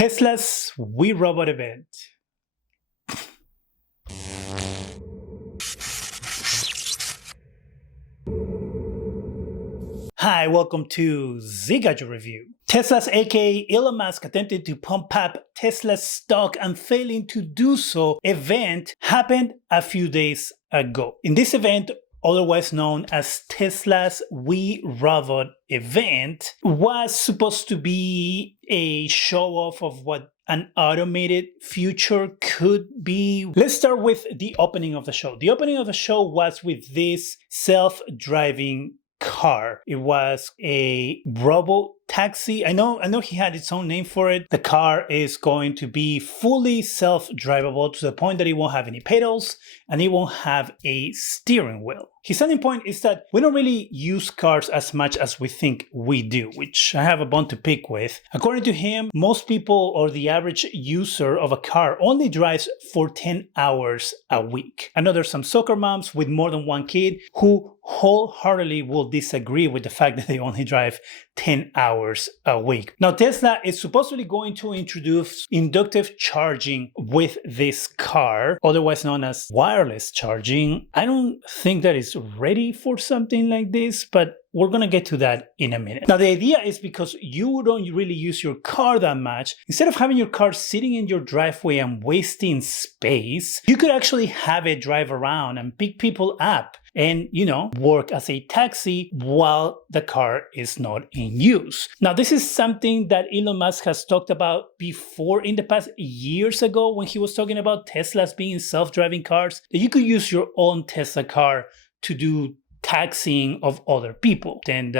Tesla's We Robot event. Hi, welcome to Zgadgetreview. Tesla's aka Elon Musk attempted to pump up Tesla's stock and failing to do so event happened a few days ago. In this event, otherwise known as Tesla's We Robot event, was supposed to be a show-off of what an automated future could be. Let's start with the opening of the show. The opening of the show was with this self-driving car. It was a Robotaxi. I know he had its own name for it. The car is going to be fully self-drivable to the point that it won't have any pedals and it won't have a steering wheel. His selling point is that we don't really use cars as much as we think we do, which I have a bone to pick with. According to him, most people or the average user of a car only drives for 10 hours a week. I know there's some soccer moms with more than one kid who wholeheartedly will disagree with the fact that they only drive 10 hours a week. Now, Tesla is supposedly going to introduce inductive charging with this car, otherwise known as wireless charging. I don't think that is ready for something like this, but we're going to get to that in a minute. Now, the idea is because you don't really use your car that much, instead of having your car sitting in your driveway and wasting space, you could actually have it drive around and pick people up and, work as a taxi while the car is not in use. Now, this is something that Elon Musk has talked about before in the past years ago when he was talking about Teslas being self-driving cars, that you could use your own Tesla car to do taxiing of other people. And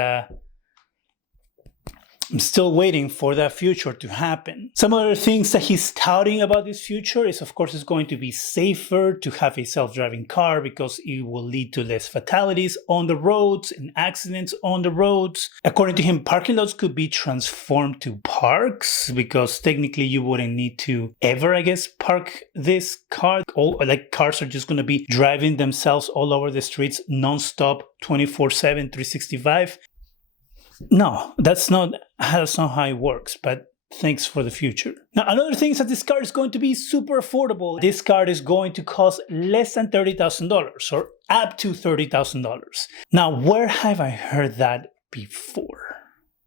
I'm still waiting for that future to happen. Some other things that he's touting about this future is, of course, it's going to be safer to have a self-driving car because it will lead to less fatalities on the roads and accidents on the roads. According to him, parking lots could be transformed to parks because technically you wouldn't need to ever, I guess, park this car. Like cars are just going to be driving themselves all over the streets non-stop 24/7, 365. No, that's not how it works, but thanks for the future. Now, another thing is that this car is going to be super affordable. This car is going to cost less than $30,000 or up to $30,000. Now, where have I heard that before?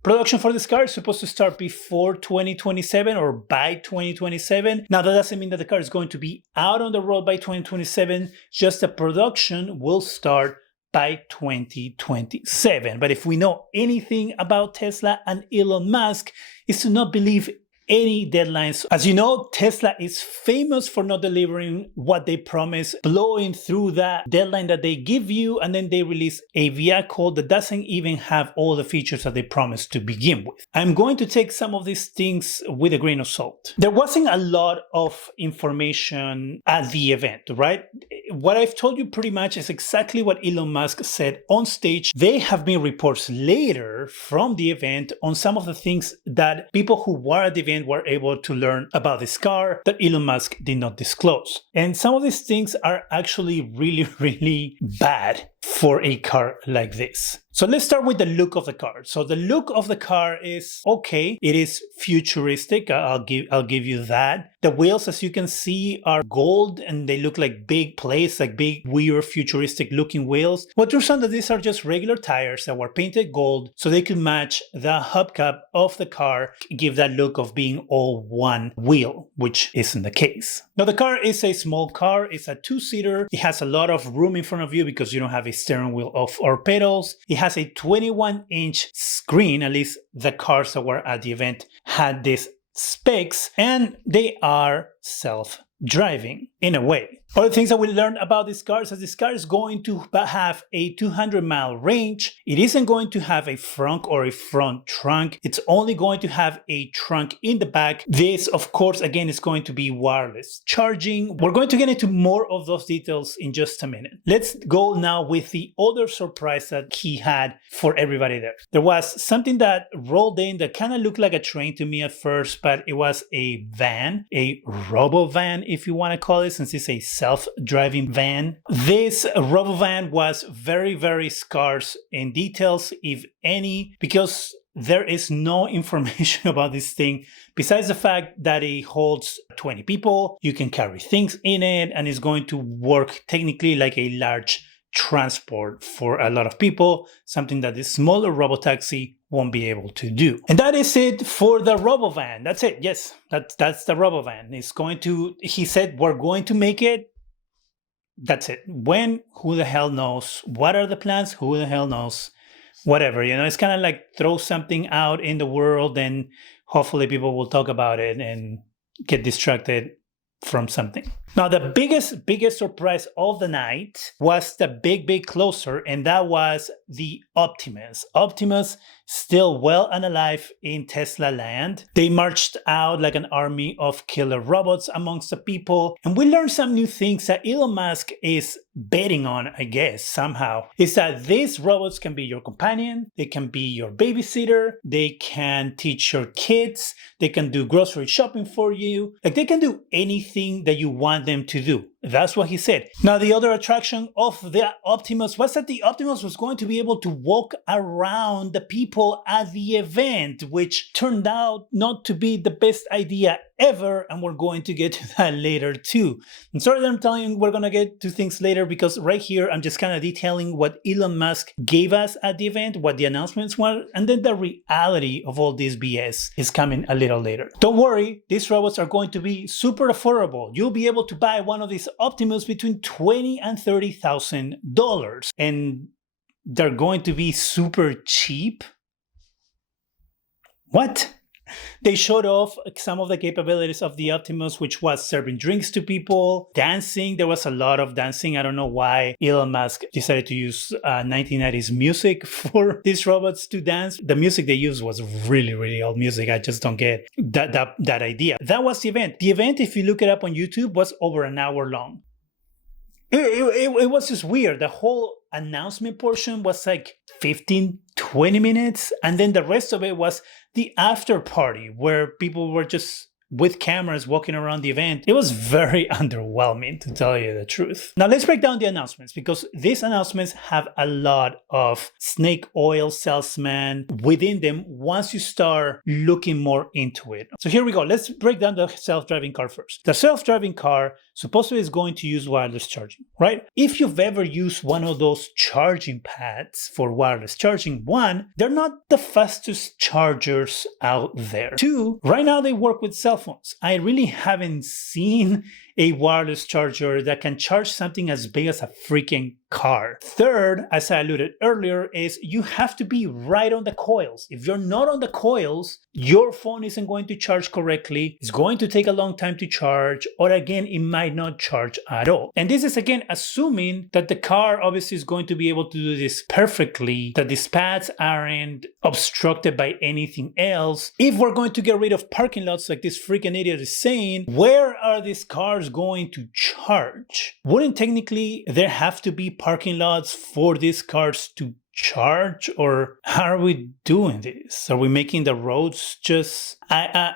Production for this car is supposed to start before 2027 or by 2027. Now, that doesn't mean that the car is going to be out on the road by 2027, just the production will start by 2027. But if we know anything about Tesla and Elon Musk, is to not believe any deadlines. As you know, Tesla is famous for not delivering what they promise, blowing through that deadline that they give you, and then they release a vehicle that doesn't even have all the features that they promised to begin with. I'm going to take some of these things with a grain of salt. There wasn't a lot of information at the event, right? What I've told you pretty much is exactly what Elon Musk said on stage. There have been reports later from the event on some of the things that people who were at the event were able to learn about this car that Elon Musk did not disclose. And some of these things are actually really, really bad for a car like this. So let's start with the look of the car. So the look of the car is okay. It is futuristic. I'll give you that. The wheels, as you can see, are gold and they look like big plates, like big, weird, futuristic looking wheels. Well, it turns out that these are just regular tires that were painted gold so they could match the hubcap of the car, give that look of being all one wheel, which isn't the case. Now, the car is a small car. It's a two-seater. It has a lot of room in front of you because you don't have a steering wheel or pedals. It has a 21-inch screen. At least the cars that were at the event had these specs, and they are self-driving in a way. Other things that we learned about this car is that this car is going to have a 200-mile range. It isn't going to have a front or a front trunk. It's only going to have a trunk in the back. This, of course, again, is going to be wireless charging. We're going to get into more of those details in just a minute. Let's go now with the other surprise that he had for everybody there. There was something that rolled in that kind of looked like a train to me at first, but it was a van, a Robovan, if you want to call it, since it's a self-driving van. This Robovan was very, very scarce in details, if any, because there is no information about this thing besides the fact that it holds 20 people, you can carry things in it, and it's going to work technically like a large transport for a lot of people, something that the smaller Robotaxi won't be able to do. And that is it for the Robovan. That's it. Yes, that's the Robovan. It's going to, he said, we're going to make it. That's it. When? Who the hell knows? What are the plans? Who the hell knows? Whatever, it's kind of like throw something out in the world and hopefully people will talk about it and get distracted from something. Now, the biggest surprise of the night was the big closer, and that was the Optimus. Optimus still well and alive in Tesla land. They marched out like an army of killer robots amongst the people, and we learned some new things that Elon Musk is betting on, I guess, somehow. Is that these robots can be your companion, they can be your babysitter, they can teach your kids, they can do grocery shopping for you, like they can do anything that you want them to do. That's what he said. Now, the other attraction of the Optimus was that the Optimus was going to be able to walk around the people at the event, which turned out not to be the best idea ever, and we're going to get to that later too. I'm sorry that I'm telling you we're going to get to things later, because right here I'm just kind of detailing what Elon Musk gave us at the event, what the announcements were, and then the reality of all this BS is coming a little later. Don't worry, these robots are going to be super affordable. You'll be able to buy one of these Optimus between $20,000 and $30,000, and they're going to be super cheap. What? They showed off some of the capabilities of the Optimus, which was serving drinks to people, dancing. There was a lot of dancing. I don't know why Elon Musk decided to use 1990s music for these robots to dance. The music they used was really old music. I just don't get that idea. That was the event. The event, if you look it up on YouTube, was over an hour long. It was just weird. The whole announcement portion was like 15-20 minutes, and then the rest of it was the after party where people were just with cameras walking around the event. It was very underwhelming, to tell you the truth. Now let's break down the announcements, because these announcements have a lot of snake oil salesman within them once you start looking more into it. So here we go. Let's break down the self-driving car first. The self-driving car supposedly is going to use wireless charging, right? If you've ever used one of those charging pads for wireless charging, one, they're not the fastest chargers out there. Two, right now they work with cell phones. I really haven't seen a wireless charger that can charge something as big as a freaking car. Third, as I alluded earlier, is you have to be right on the coils. If you're not on the coils, your phone isn't going to charge correctly. It's going to take a long time to charge, or again, it might not charge at all. And this is again assuming that the car obviously is going to be able to do this perfectly, that these pads aren't obstructed by anything else. If we're going to get rid of parking lots like this freaking idiot is saying, where are these cars going to charge? Wouldn't technically there have to be parking lots for these cars to charge? Or how are we doing this? Are we making the roads just out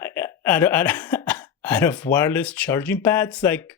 of wireless charging pads? Like,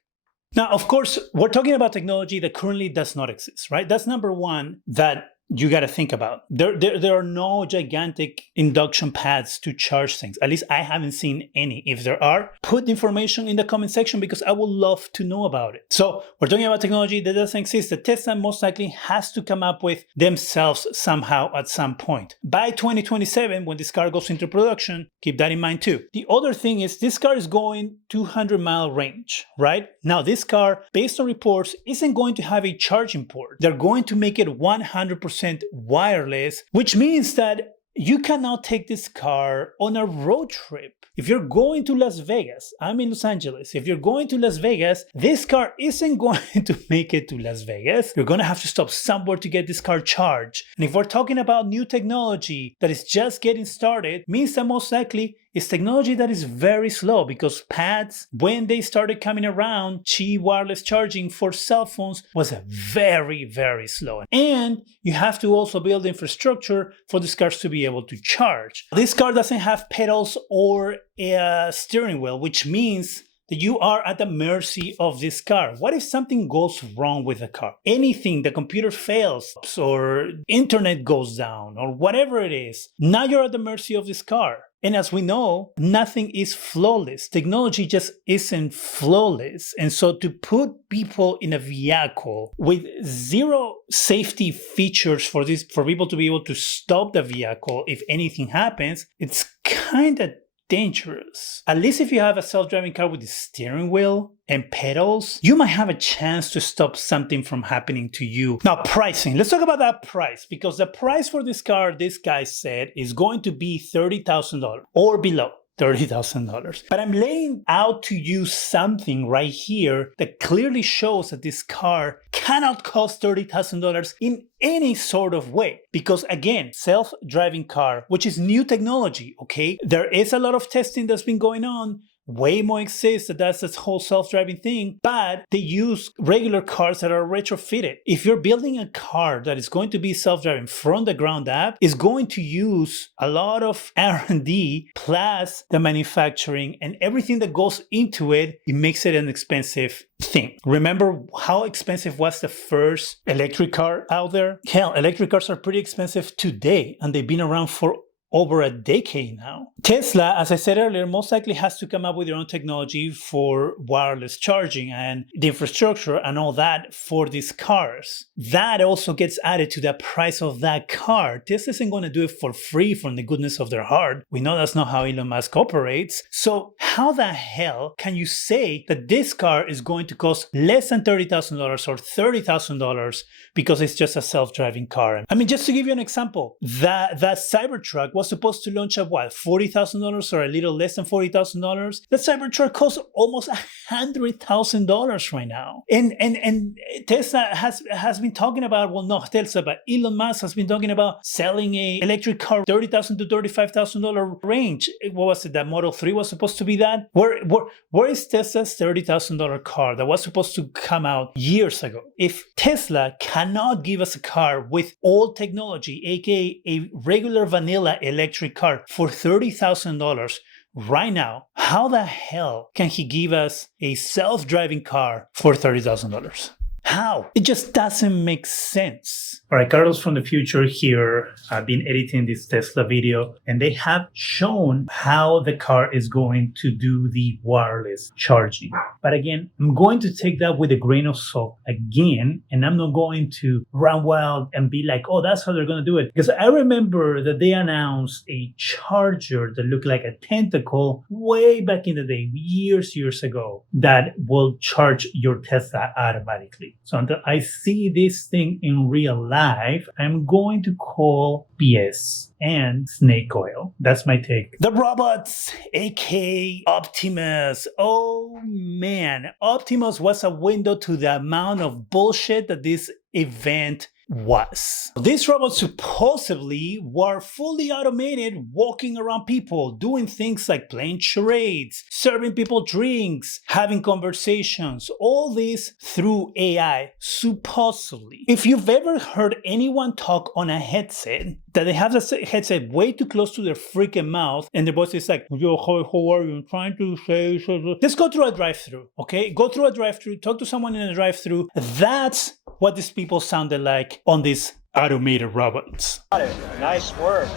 now, of course, we're talking about technology that currently does not exist, right? That's number one that you got to think about. There are no gigantic induction pads to charge things. At least I haven't seen any. If there are, put the information in the comment section, because I would love to know about it. So we're talking about technology that doesn't exist, that Tesla most likely has to come up with themselves somehow at some point. By 2027, when this car goes into production, keep that in mind too. The other thing is this car is going 200-mile range, right? Now this car, based on reports, isn't going to have a charging port. They're going to make it 100% wireless, which means that you cannot take this car on a road trip. If you're going to Las Vegas, I'm in Los Angeles. If you're going to Las Vegas, this car isn't going to make it to Las Vegas. You're going to have to stop somewhere to get this car charged. And if we're talking about new technology that is just getting started, means that most likely it's technology that is very slow, because pads, when they started coming around, cheap wireless charging for cell phones was very slow. And you have to also build infrastructure for these cars to be able to charge. This car doesn't have pedals or a steering wheel, which means that you are at the mercy of this car. What if something goes wrong with the car? Anything, the computer fails or internet goes down or whatever it is. Now you're at the mercy of this car. And as we know, nothing is flawless. Technology just isn't flawless. And so to put people in a vehicle with zero safety features for people to be able to stop the vehicle if anything happens, it's kind of dangerous. At least if you have a self-driving car with a steering wheel and pedals, you might have a chance to stop something from happening to you. Now, pricing. Let's talk about that price, because the price for this car, this guy said, is going to be $30,000 or below. $30,000. But I'm laying out to you something right here that clearly shows that this car cannot cost $30,000 in any sort of way. Because again, self-driving car, which is new technology, okay? There is a lot of testing that's been going on. Waymo exists, that's this whole self-driving thing, but they use regular cars that are retrofitted. If you're building a car that is going to be self-driving from the ground up, it's going to use a lot of R&D plus the manufacturing and everything that goes into it. It makes it an expensive thing. Remember how expensive was the first electric car out there? Hell, electric cars are pretty expensive today, and they've been around for over a decade now. Tesla, as I said earlier, most likely has to come up with their own technology for wireless charging and the infrastructure and all that for these cars. That also gets added to the price of that car. Tesla isn't going to do it for free from the goodness of their heart. We know that's not how Elon Musk operates. So how the hell can you say that this car is going to cost less than $30,000 or $30,000 because it's just a self-driving car? I mean, just to give you an example, that Cybertruck was supposed to launch at what, $40,000 or a little less than $40,000? That Cybertruck costs almost $100,000 right now. And Tesla has been talking about, well, not Tesla, but Elon Musk has been talking about selling a electric car $30,000 to $35,000 range. What was it? That Model 3 was supposed to be that? Where is Tesla's $30,000 car that was supposed to come out years ago? If Tesla cannot give us a car with all technology, aka a regular vanilla electric car for $30,000 right now, how the hell can he give us a self-driving car for $30,000? How? It just doesn't make sense. All right, Carlos from the future here. I've been editing this Tesla video, and they have shown how the car is going to do the wireless charging. But again, I'm going to take that with a grain of salt again, and I'm not going to run wild and be like, oh, that's how they're going to do it. Because I remember that they announced a charger that looked like a tentacle way back in the day, years ago, that will charge your Tesla automatically. So until I see this thing in real life, I'm going to call BS and snake oil. That's my take. The robots, aka Optimus. Oh man, Optimus was a window to the amount of bullshit that this event was. These robots supposedly were fully automated, walking around people, doing things like playing charades, serving people drinks, having conversations, all this through AI, supposedly. If you've ever heard anyone talk on a headset, that they have the headset way too close to their freaking mouth, and the voice is like, yo, how are you? I'm trying to say so. Let's go through a drive-thru, okay? Go through a drive-thru, talk to someone in a drive-thru. That's what these people sounded like on these automated robots. Got it. Nice work.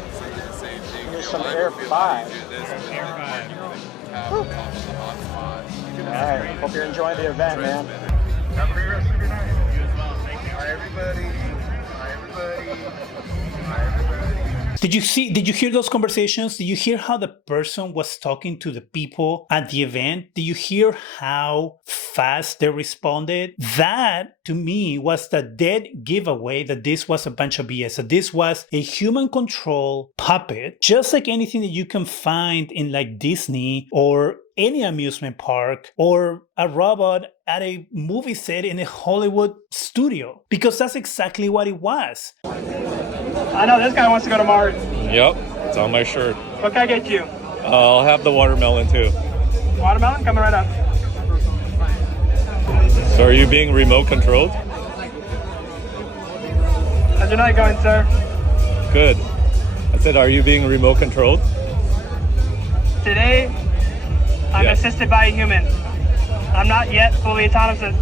Here's some Air 5. Air 5. All right. Hope you're enjoying the event, man. Have a great rest of your night. You as well. Thank you. Hi, everybody. Hi, everybody. Hi, everybody. Did you hear those conversations? Did you hear how the person was talking to the people at the event? Did you hear how fast they responded? That, to me, was the dead giveaway that this was a bunch of BS, that this was a human control puppet, just like anything that you can find in like Disney or any amusement park or a robot at a movie set in a Hollywood studio, because that's exactly what it was. I know this guy wants to go to Mars. Yep, it's on my shirt. What can I get you? I'll have the watermelon too. Watermelon? Coming right up. So are you being remote controlled? How's your night going, sir? Good. I said, are you being remote controlled? Today, I'm assisted by a human. I'm not yet fully autonomous.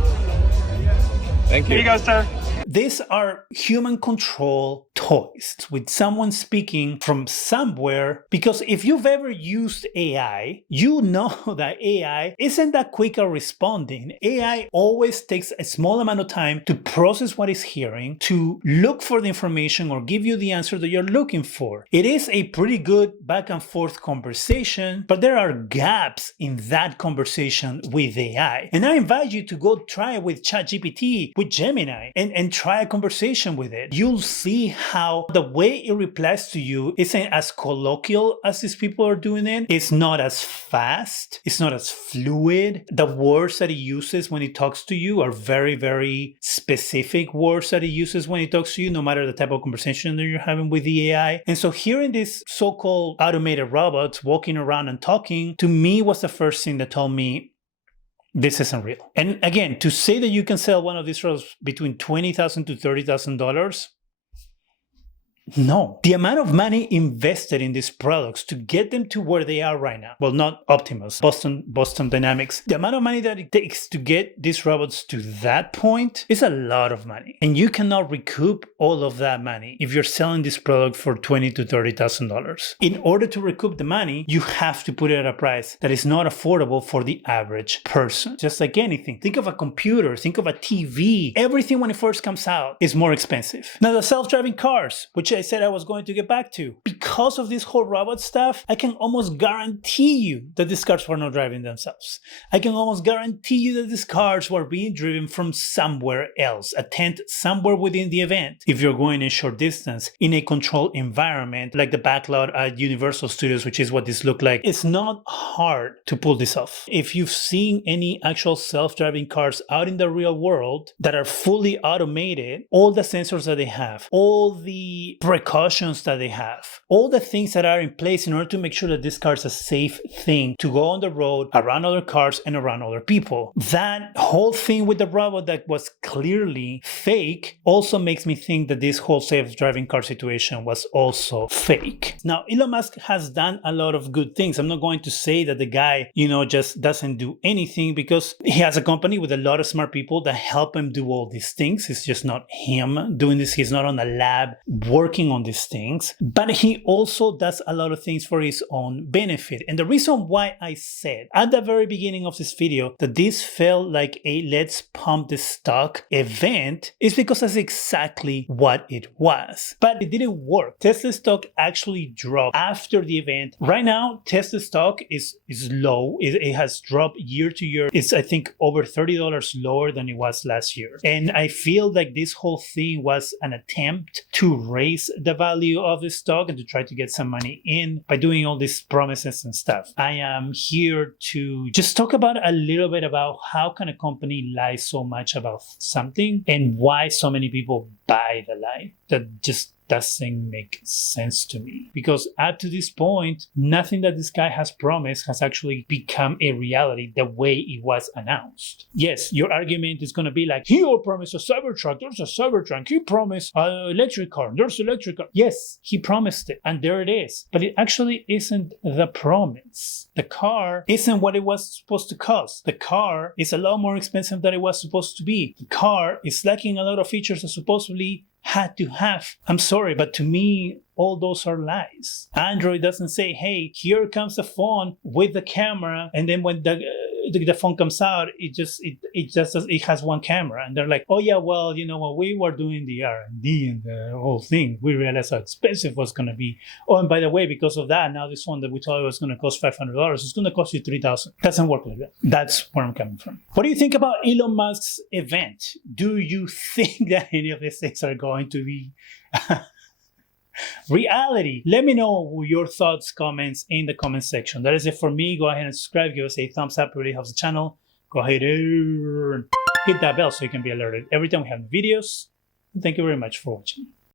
Thank Here you. you go, sir. These are human control toys with someone speaking from somewhere, because if you've ever used AI, you know that AI isn't that quick at responding. AI always takes a small amount of time to process what it's hearing, to look for the information or give you the answer that you're looking for. It is a pretty good back and forth conversation, but there are gaps in that conversation with AI. And I invite you to go try it with ChatGPT, with Gemini, and try a conversation with it. You'll see how the way it replies to you isn't as colloquial as these people are doing it. It's not as fast. It's not as fluid. The words that it uses when it talks to you are very, very specific words that it uses when it talks to you, no matter the type of conversation that you're having with the AI. And so hearing these so-called automated robots walking around and talking, to me was the first thing that told me, this isn't real. And again, to say that you can sell one of these robots between $20,000 to $30,000, no. The amount of money invested in these products to get them to where they are right now, well, not Optimus, Boston Dynamics, the amount of money that it takes to get these robots to that point is a lot of money. And you cannot recoup all of that money if you're selling this product for $20,000 to $30,000. In order to recoup the money, you have to put it at a price that is not affordable for the average person. Just like anything. Think of a computer, think of a TV. Everything when it first comes out is more expensive. Now the self-driving cars, which I said I was going to get back to. Because of this whole robot stuff, I can almost guarantee you that these cars were not driving themselves. I can almost guarantee you that these cars were being driven from somewhere else, a tent somewhere within the event. If you're going a short distance in a controlled environment, like the backlot at Universal Studios, which is what this looked like, it's not hard to pull this off. If you've seen any actual self-driving cars out in the real world that are fully automated, all the sensors that they have, all the precautions that they have, all the things that are in place in order to make sure that this car is a safe thing to go on the road, around other cars, and around other people. That whole thing with the robot that was clearly fake also makes me think that this whole self-driving car situation was also fake. Now, Elon Musk has done a lot of good things. I'm not going to say that the guy, just doesn't do anything, because he has a company with a lot of smart people that help him do all these things. It's just not him doing this. He's not on the lab working on these things, but he also does a lot of things for his own benefit. And the reason why I said at the very beginning of this video that this felt like a let's pump the stock event is because that's exactly what it was. But it didn't work. Tesla stock actually dropped after the event. Right now, Tesla stock is low. It has dropped year to year. It's, I think, over $30 lower than it was last year. And I feel like this whole thing was an attempt to raise the value of the stock and to try to get some money in by doing all these promises and stuff. I am here to just talk about a little bit about how can a company lie so much about something and why so many people buy the lie. That just doesn't make sense to me, because up to this point, nothing that this guy has promised has actually become a reality the way it was announced. Yes, your argument is going to be like, he all promised a Cybertruck, there's a Cybertruck. He promised an electric car, there's an electric car. Yes, he promised it, and there it is. But it actually isn't the promise. The car isn't what it was supposed to cost. The car is a lot more expensive than it was supposed to be. The car is lacking a lot of features that supposedly had to have. I'm sorry, but to me, all those are lies. Android doesn't say, hey, here comes the phone with the camera, and then when the phone comes out, it has one camera, and they're like, oh yeah, well, when we were doing the R&D and the whole thing, we realized how expensive it was going to be. Oh, and by the way, because of that, now this phone that we thought it was going to cost $500, it's going to cost you $3,000. Doesn't work like that. That's where I'm coming from. What do you think about Elon Musk's event? Do you think that any of these things are going to be reality? Let me know your thoughts, comments in the comment section. That is it for me. Go ahead and subscribe. Give us a thumbs up. It really helps the channel. Go ahead and hit that bell so you can be alerted every time we have videos. And thank you very much for watching.